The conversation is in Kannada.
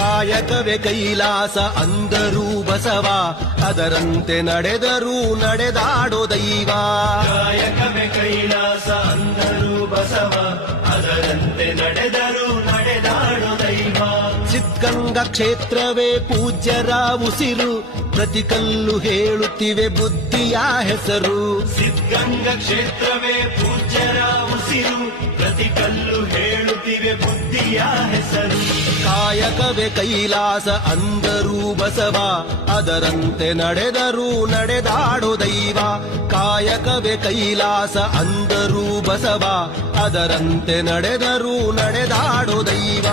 ಕಾಯಕವೇ ಕೈಲಾಸ ಅಂದರೂ ಬಸವ, ಅದರಂತೆ ನಡೆದರೂ ನಡೆದಾಡೋ ದೈವ. ಕಾಯಕವೇ ಕೈಲಾಸ ಅಂದರು ಬಸವ, ಅದರಂತೆ ನಡೆದರು ನಡೆದಾಡು ದೈವ. ಸಿದ್ಧಗಂಗಾ ಕ್ಷೇತ್ರವೇ ಪೂಜ್ಯರ ಉಸಿರು, ಪ್ರತಿ ಕಲ್ಲು ಹೇಳುತ್ತಿವೆ ಬುದ್ಧಿಯ ಹೆಸರು. ಸಿದ್ಧಗಂಗಾ ಕ್ಷೇತ್ರವೇ ಪೂಜ್ಯರ ಉಸಿರು, ಪ್ರತಿ ಕಲ್ಲು ಹೇಳುತ್ತಿವೆ ಬುದ್ಧಿಯ ಹೆಸರು. ಕಾಯಕವೇ ಕೈಲಾಸ ಅಂದರೂ ಬಸವ, ಅದರಂತೆ ನಡೆದರೂ ನಡೆದಾಡೋ ದೈವ. ಕಾಯಕವೇ ಕೈಲಾಸ ಅಂದರೂ ಬಸವ, ಅದರಂತೆ ನಡೆದರೂ ನಡೆದಾಡೋ ದೈವ.